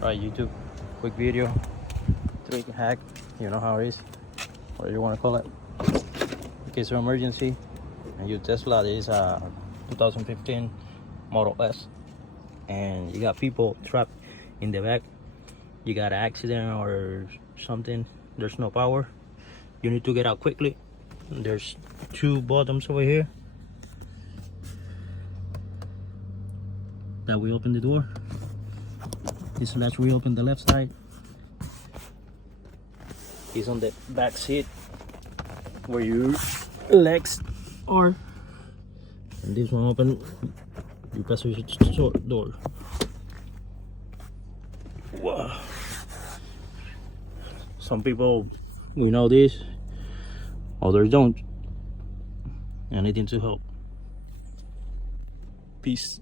Alright, YouTube, quick video, trick hack, you know how it is, whatever you want to call it. In case of emergency, and your Tesla is a 2015 Model S, and you got people trapped in the back, you got an accident or something, there's no power, you need to get out quickly. There's two buttons over here that will open the door. This latch will open the left side. It's on the back seat where your legs are, and this one open your passenger door. Wow. Some people we know this, others don't. Anything to help. Peace.